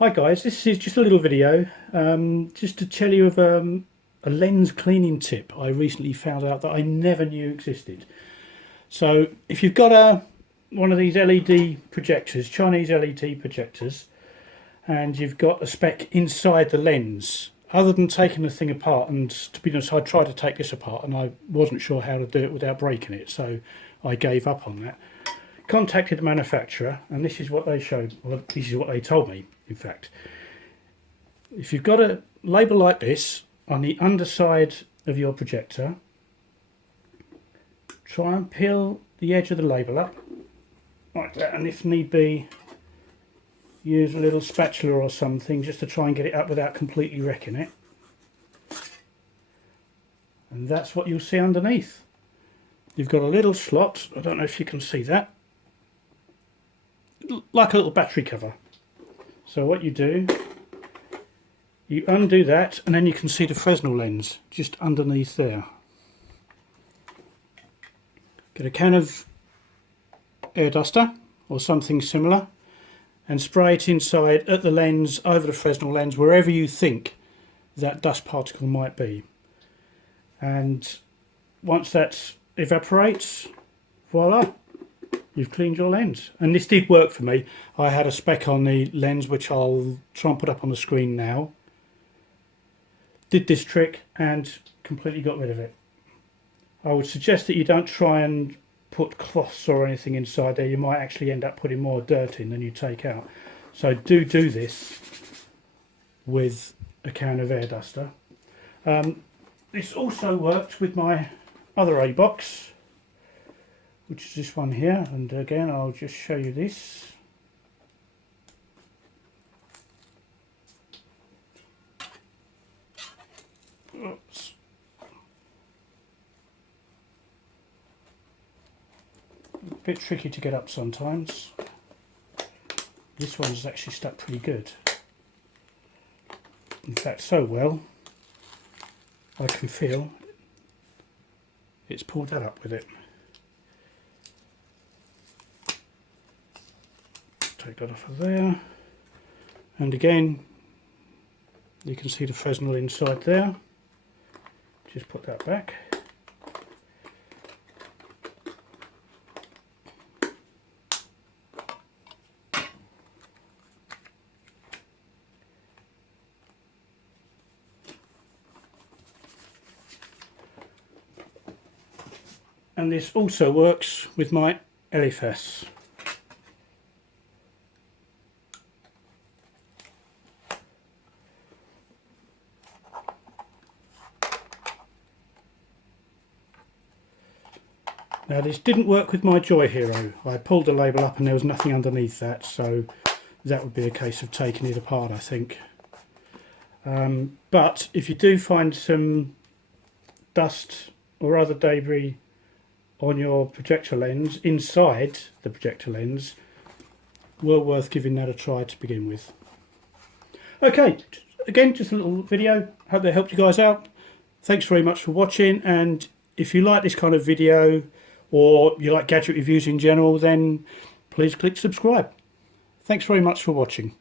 Hi guys, this is just a little video just to tell you of a lens cleaning tip I recently found out that I never knew existed. So if you've got one of these LED projectors, Chinese LED projectors, and you've got a speck inside the lens, other than taking the thing apart, and to be honest I tried to take this apart and I wasn't sure how to do it without breaking it, so I gave up on that. Contacted the manufacturer and this is what they showed, well this is what they told me in fact. If you've got a label like this on the underside of your projector, try and peel the edge of the label up like that, and if need be use a little spatula or something just to try and get it up without completely wrecking it. And that's what you'll see underneath. You've got a little slot, I don't know if you can see that, like a little battery cover. So what you do, you undo that and then you can see the Fresnel lens just underneath there. Get a can of air duster or something similar and spray it inside at the lens, over the Fresnel lens, wherever you think that dust particle might be. And once that evaporates, voila, you've cleaned your lens. And this did work for me. I had a speck on the lens which I'll try and put up on the screen now. Did this trick and completely got rid of it. I would suggest that you don't try and put cloths or anything inside there. You might actually end up putting more dirt in than you take out. So do this with a can of air duster. This also worked with my other A-box, which is this one here, and again I'll just show you this. Oops. A bit tricky to get up sometimes. This one's actually stuck pretty good. In fact, so well I can feel it's pulled that up with it. Take that off of there, and again you can see the Fresnel inside there. Just put that back. And this also works with my LFS. Now this didn't work with my Joy Hero. I pulled the label up and there was nothing underneath that, so that would be a case of taking it apart, I think. But if you do find some dust or other debris on your projector lens, inside the projector lens, well worth giving that a try to begin with. Okay, again, just a little video. Hope that helped you guys out. Thanks very much for watching, and if you like this kind of video or you like gadget reviews in general, then please click subscribe. Thanks very much for watching.